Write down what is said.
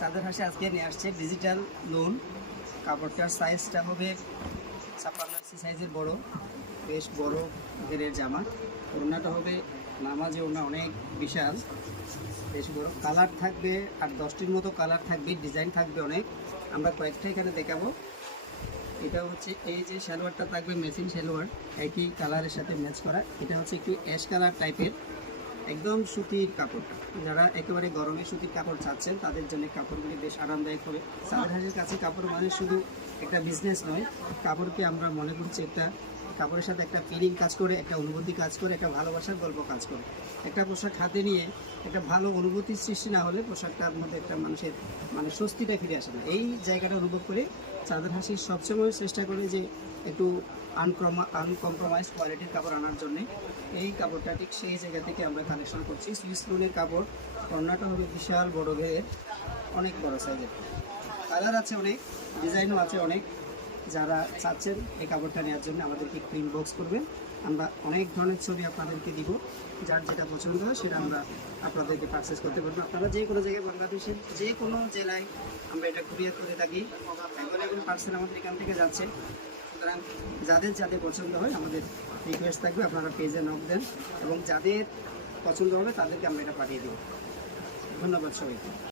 চাদর হাসি আজকে নিয়ে আসছে ডিজিটাল লোন। কাপড়টার সাইজটা হবে 56 সাইজের বড়, বেশ বড় ঘেরের জামা। ওড়নাটা হবে নামাজি ওড়না, অনেক বিশাল, বেশ বড়। কালার থাকবে আর 10টির মতো কালার থাকবে, ডিজাইন থাকবে অনেক। আমরা কয়েকটা এখানে দেখাবো। এটা হচ্ছে এই যে সালোয়ারটা থাকবে মেশিন সালোয়ার, একই কালারের সাথে ম্যাচ করা। এটা হচ্ছে একটু অ্যাশ কালার টাইপের, একদম সুতির কাপড়টা। যারা একেবারে গরমে সুতির কাপড় চাচ্ছেন তাদের জন্য কাপড়গুলি বেশ আরামদায়ক হবে। চাদর হাসির কাছে কাপড় মানে শুধু একটা বিজনেস নয়, কাপড়কে আমরা মনে করছি একটা কাপড়ের সাথে একটা ফিলিং কাজ করে, একটা অনুভূতি কাজ করে, একটা ভালোবাসার গল্প কাজ করে। একটা পোশাক হাতে নিয়ে একটা ভালো অনুভূতির সৃষ্টি না হলে পোশাকটার মধ্যে একটা মানুষের মানে স্বস্তিটা ফিরে আসে না। এই জায়গাটা অনুভব করে চাদর হাসি সবসময় চেষ্টা করে যে একটু আনকম্প্রোমাইজ কোয়ালিটির কাপড় আনার জন্যে। এই কাপড়টা ঠিক সেই জায়গা থেকে আমরা কালেকশন করছি। সুইস লোনের কাপড়, কর্নাটা হবে বিশাল বড় ঘেরের, অনেক বড় সাইজের। কালার আছে অনেক, ডিজাইনও আছে অনেক। যারা চাচ্ছেন এই কাপড়টা নেওয়ার জন্য আমাদেরকে প্রিন্ট বক্স করবেন, আমরা অনেক ধরনের ছবি আপনাদেরকে দিব। যার যেটা পছন্দ হয় সেটা আমরা আপনাদেরকে পারচেস করতে পারবো। আপনারা যে কোনো জায়গায় বাংলাদেশের যে কোনো জেলায় আমরা এটা কুরিয়ার করে থাকি। এখন পার্সেল আমাদের এখান থেকে যাচ্ছে। সুতরাং যাদের যাদের পছন্দ হয় আমাদের রিকোয়েস্ট থাকবে আপনারা পেজে নক দেন, এবং যাদের পছন্দ হবে তাদেরকে আমরা এটা পাঠিয়ে দেব। ধন্যবাদ সবাইকে।